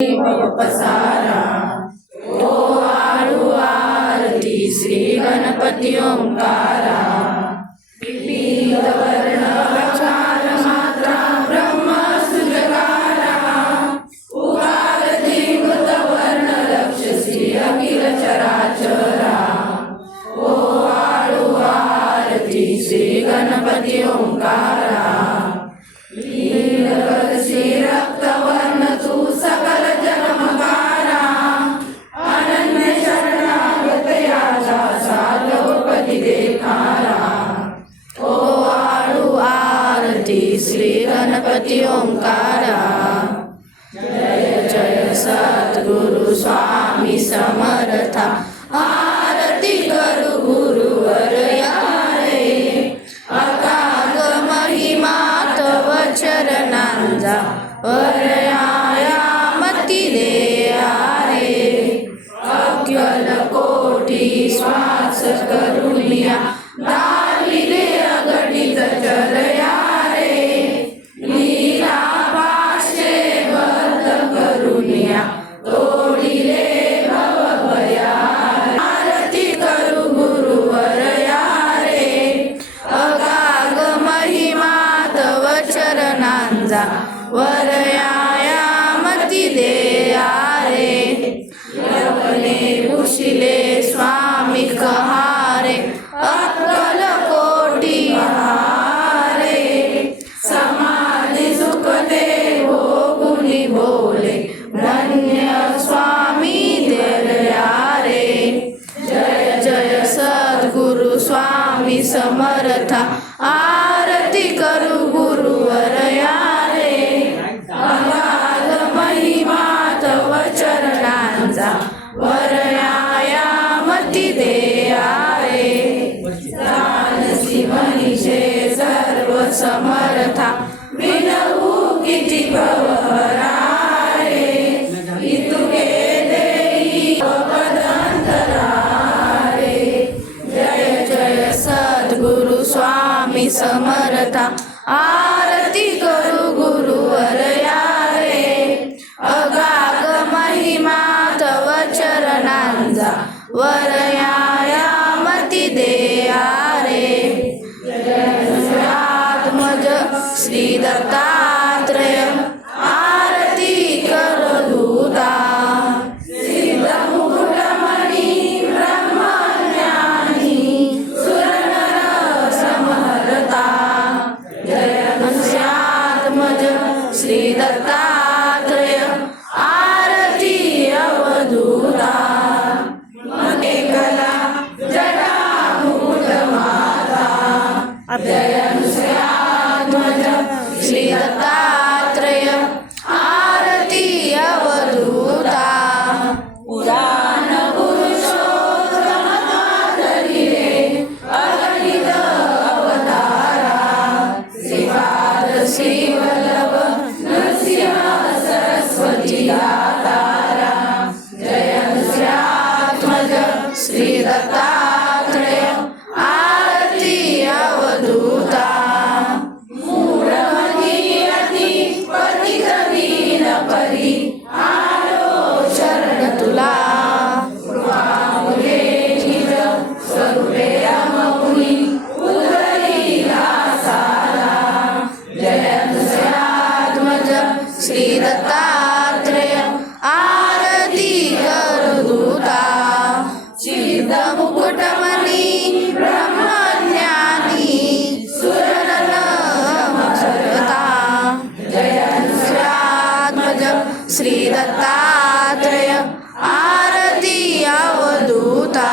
पसारा ओ आळू आरती श्री गणपती ओंकारा वर्ण अकार मात्रा ब्रह्म सुजकारा उकार जीवत वर्ण लक्ष श्री अखिल चराचरा ओ आळू आरती श्री गणपती ओंकारा श्री रक्तवर्ण तू सकल जन्मकारा अनन्य शरणागतयाचा सालोपदी देखारा ओ आळू आरती श्री गणपती ओंकारा जय जय सद्गुरु स्वामी समर्था आरती करू गुरुवर यारे अकाग महिमा तव चरणांचा वरयामती दे आरे अज्ञल कोटी श्वास करुनिया दाविले अगणित चरया रे लीला पाशे बद्ध करुनिया तोडिले भवभया आरती करू गुरुवर यारे अगाग महिमा तव चरणांचा वरयामती दे आरे यवने पुशिले स्वामी कहारे अक्कल कोटी हारे समाधी सुखते हो गुणी बोले धन्य स्वामी देवयारे जय जय सद्गुरु स्वामी समर्था आरती करू गुरुवर यारे अगाध महिमा तव चरणांचा वरयामती दे आरे जानसी मनीषे सर्व समर्था विनवू किती भवहरारे इतुके देई पदंतरारे जय जय सद्गुरु स्वामी समर्था आरती करू गुरुवर यारे अगाग महिमा तव चरणांचा वरयामती दे आरे आत्मज श्री दत्तात्रय आरती करदूता सिद्धमुकुटमणि ब्रह्मज्ञानी सुरनर समहरता जय आत्मज श्री दत्तात्रय आरती अवधूता कला जटामुकुट माता जय आत्मज श्री दत्तात्रय आरती अवधूता पुराण पुरुषोत्तम धरिले अगणित अवतारा श्रीपाद श्रीवल्लभ नृसिंह सरस्वती दातारा जय आत्मज श्री दत्तात्रय आरती अवधूता मूढमती अति पतित दीन परी आलो शरण तुला कृपामुले निज स्वरूपे अममुनी उदरीला सारा जय आत्मज श्री दत्तात्रय आरती करदूता सिद्धमुकुटमणि ब्रह्मज्ञानी सुरनर समहरता जय आत्मज श्री दत्तात्रय आरती अवधूता